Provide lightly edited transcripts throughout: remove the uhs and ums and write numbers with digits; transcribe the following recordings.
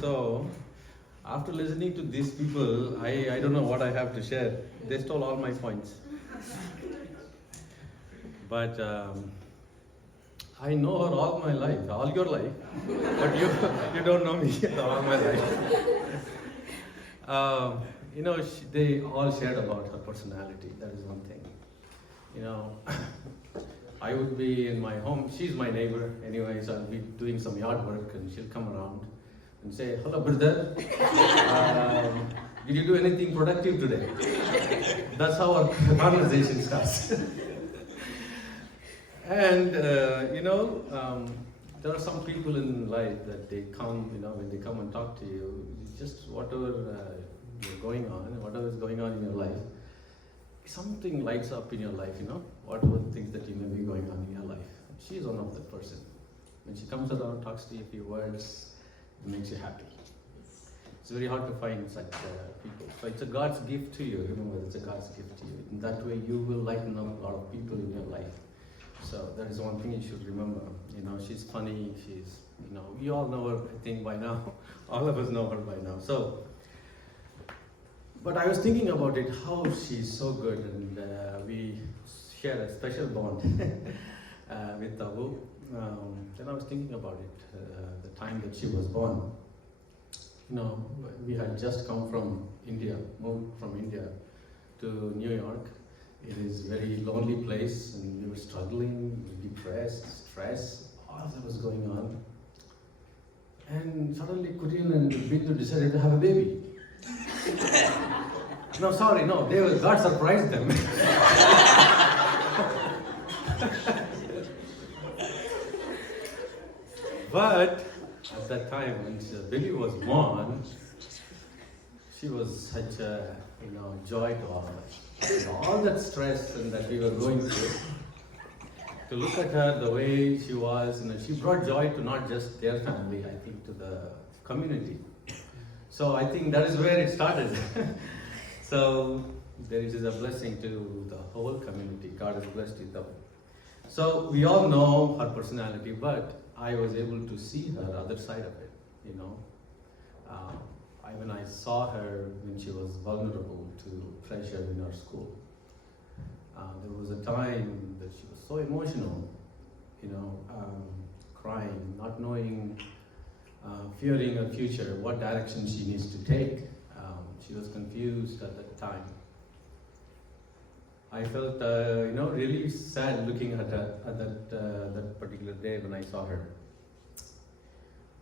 So, after listening to these people, I don't know what I have to share. They stole all my points. But I know her all my life, all your life. But you don't know me all my life. They all shared about her personality. That is one thing. I would be in my home. She's my neighbor anyway, so I'll be doing some yard work and she'll come around and say, "Hello, brother. Did you do anything productive today?" That's how our conversation starts. And, there are some people in life that they come, when they come and talk to you, just whatever you're going on, whatever is going on in your life, something lights up in your life, whatever things that you may be going on in your life. She's one of that person. When she comes around, talks to you a few words, it makes you happy. It's very hard to find such people. So it's a God's gift to you, remember, it's a God's gift to you. In that way, you will lighten up a lot of people in your life. So that is one thing you should remember. She's funny, we all know her, I think, by now. All of us know her by now. But I was thinking about it, how she's so good, and we share a special bond with Tabu. Then I was thinking about it, the time that she was born. We had just come from India, moved from India to New York. It is a very lonely place, and we were struggling, depressed, stress, all that was going on. And suddenly Kurin and Bindu decided to have a baby. No, God surprised them. But at that time, when the baby was born, she was such a joy to all of us. All that stress and that we were going through, to look at her the way she was, she brought joy to not just their family, I think to the community. So I think that is where it started. So there is a blessing to the whole community. God has blessed it up. So we all know her personality, but I was able to see her other side of it, when I saw her when she was vulnerable to pressure in our school. There was a time that she was so emotional, crying, not knowing, fearing her future, what direction she needs to take. She was confused at that time. I felt, really sad looking at her at that particular day when I saw her.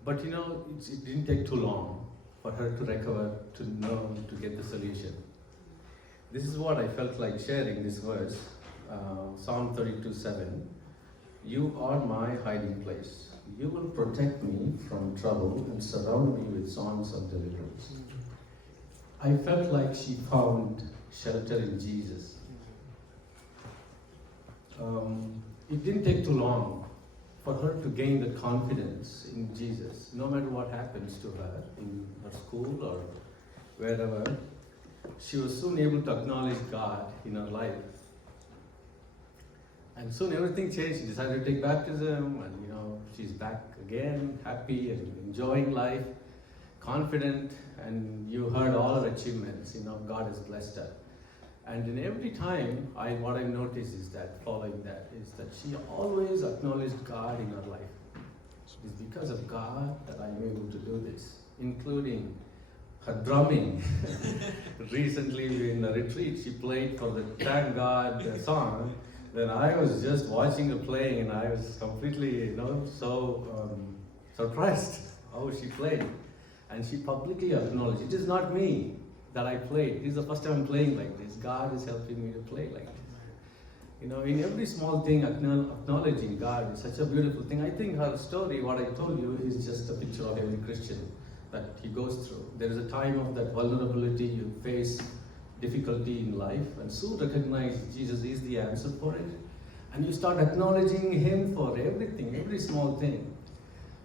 But it didn't take too long for her to recover, to get the solution. This is what I felt like sharing this verse, Psalm 32:7. "You are my hiding place. You will protect me from trouble and surround me with songs of deliverance." I felt like she found shelter in Jesus. It didn't take too long for her to gain that confidence in Jesus. No matter what happens to her in her school or wherever, she was soon able to acknowledge God in her life. And soon everything changed. She decided to take baptism, and she's back again, happy and enjoying life, confident, and you heard all her achievements. God has blessed her. And in every time, what I've noticed is that, following that, is that she always acknowledged God in her life. It's because of God that I'm able to do this, including her drumming. Recently in a retreat, she played for the Thank God song. Then I was just watching her playing, and I was completely, so surprised how she played. And she publicly acknowledged, "It is not me that I played. This is the first time I'm playing like this. God is helping me to play like this." In every small thing, acknowledging God is such a beautiful thing. I think her story, what I told you, is just a picture of every Christian that he goes through. There is a time of that vulnerability, you face difficulty in life, and soon recognize Jesus is the answer for it. And you start acknowledging Him for everything, every small thing.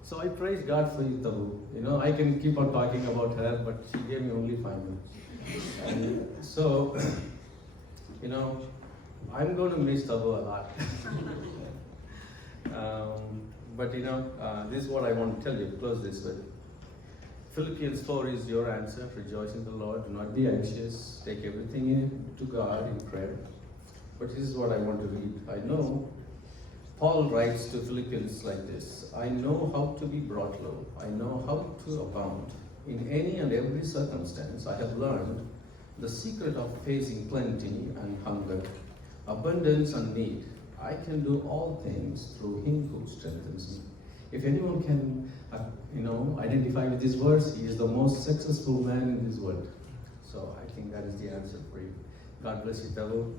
So I praise God for you, Tabu. I can keep on talking about her, but she gave me only 5 minutes. And so, I'm going to miss Tabu a lot. But this is what I want to tell you. Close this with. Philippians 4 is your answer. Rejoice in the Lord. Do not be anxious. Take everything to God in prayer. But this is what I want to read. I know Paul writes to Philippians like this: I know how to be brought low. I know how to abound. In any and every circumstance, I have learned the secret of facing plenty and hunger, abundance and need. I can do all things through Him who strengthens me. If anyone can, identify with this verse, he is the most successful man in this world. So I think that is the answer for you. God bless you, Tabu.